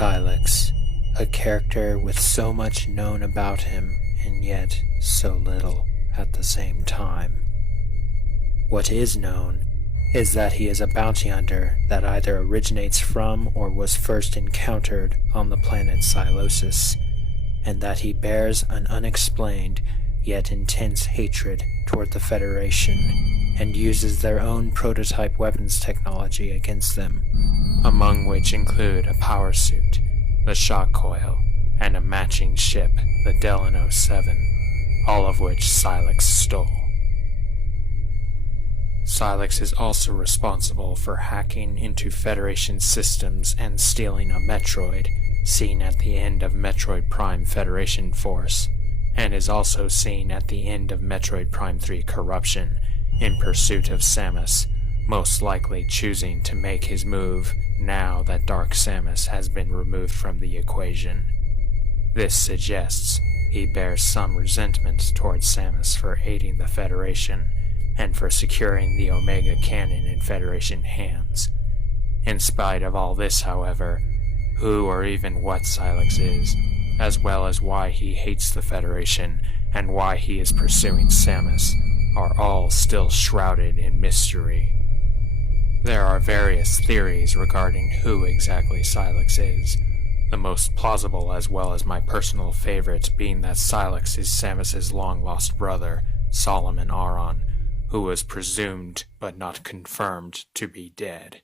Silex, a character with so much known about him and yet so little at the same time. What is known is that he is a bounty hunter that either originates from or was first encountered on the planet Silosis, and that he bears an unexplained yet intense hatred toward the Federation and uses their own prototype weapons technology against them, among which include a power suit, the shock coil, and a matching ship, the Delano 7, all of which Silex stole. Silex is also responsible for hacking into Federation systems and stealing a Metroid, seen at the end of Metroid Prime Federation Force, and is also seen at the end of Metroid Prime 3 Corruption, in pursuit of Samus, most likely choosing to make his move now that Dark Samus has been removed from the equation. This suggests he bears some resentment towards Samus for aiding the Federation, and for securing the Omega Cannon in Federation hands. In spite of all this, however, who or even what Silex is, as well as why he hates the Federation and why he is pursuing Samus, are all still shrouded in mystery. There are various theories regarding who exactly Silex is, the most plausible as well as my personal favorite being that Silex is Samus's long-lost brother, Solomon Aron, who was presumed but not confirmed to be dead.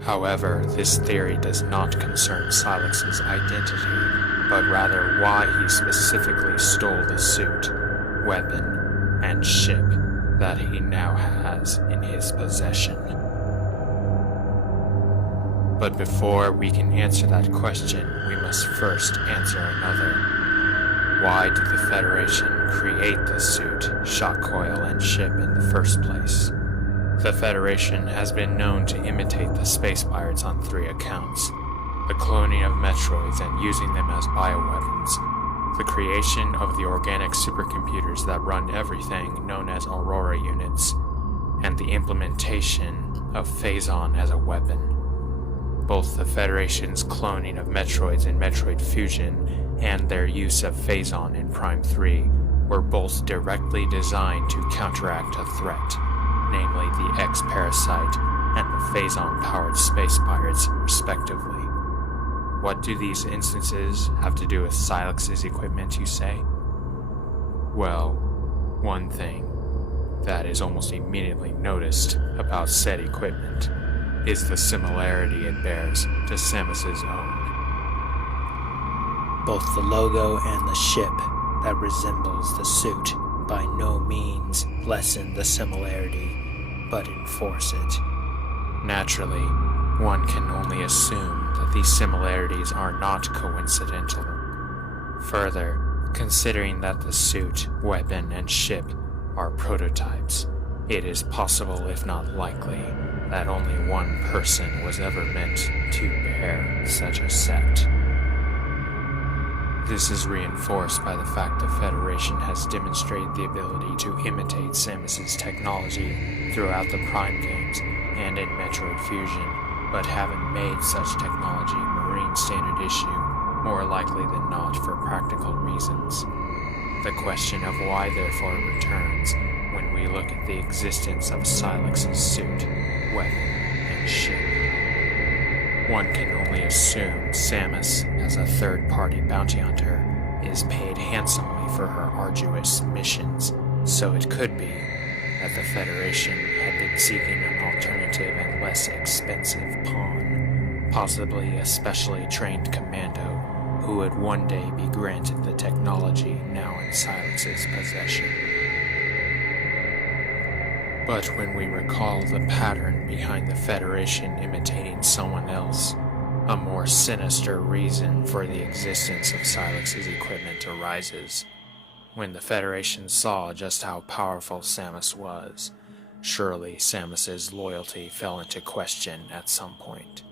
However, this theory does not concern Silex's identity, but rather why he specifically stole the suit, weapon, and ship that he now has in his possession. But before we can answer that question, we must first answer another. Why did the Federation create the suit, shock coil, and ship in the first place? The Federation has been known to imitate the space pirates on 3 accounts: the cloning of Metroids and using them as bioweapons, the creation of the organic supercomputers that run everything known as Aurora units, and the implementation of Phazon as a weapon. Both the Federation's cloning of Metroids in Metroid Fusion and their use of Phazon in Prime 3 were both directly designed to counteract a threat, namely the X-Parasite and the Phazon-powered space pirates, respectively. What do these instances have to do with Silex's equipment, you say? Well, one thing that is almost immediately noticed about said equipment is the similarity it bears to Samus's own. Both the logo and the ship that resembles the suit by no means lessen the similarity, but enforce it. Naturally, one can only assume that these similarities are not coincidental. Further, considering that the suit, weapon, and ship are prototypes, it is possible, if not likely, that only one person was ever meant to bear such a set. This is reinforced by the fact the Federation has demonstrated the ability to imitate Samus's technology throughout the Prime games and in Metroid Fusion, but haven't made such technology Marine Standard Issue, more likely than not for practical reasons. The question of why therefore returns when we look at the existence of Silex's suit, weapon, and ship. One can only assume Samus, as a third-party bounty hunter, is paid handsomely for her arduous missions, so it could be that the Federation had been seeking an alternative and less expensive pawn, possibly a specially trained commando who would one day be granted the technology now in Silex's possession. But when we recall the pattern behind the Federation imitating someone else, a more sinister reason for the existence of Silex's equipment arises. When the Federation saw just how powerful Samus was, surely Samus's loyalty fell into question at some point.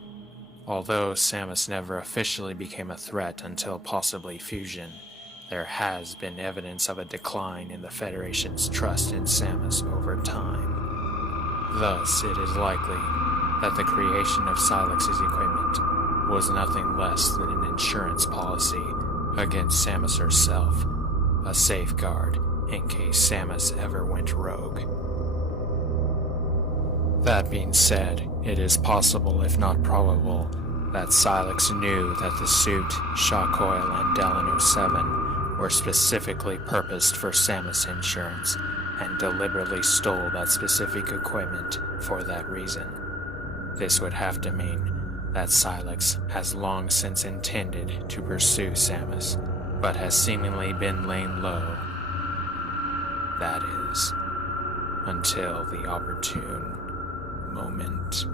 Although Samus never officially became a threat until possibly Fusion, there has been evidence of a decline in the Federation's trust in Samus over time. Thus, it is likely that the creation of Silex's equipment was nothing less than an insurance policy against Samus herself, a safeguard in case Samus ever went rogue. That being said, it is possible, if not probable, that Silex knew that the suit, shock coil, and Delano 7 were specifically purposed for Samus insurance, and deliberately stole that specific equipment for that reason. This would have to mean that Silex has long since intended to pursue Samus, but has seemingly been laying low. That is, until the opportune moment.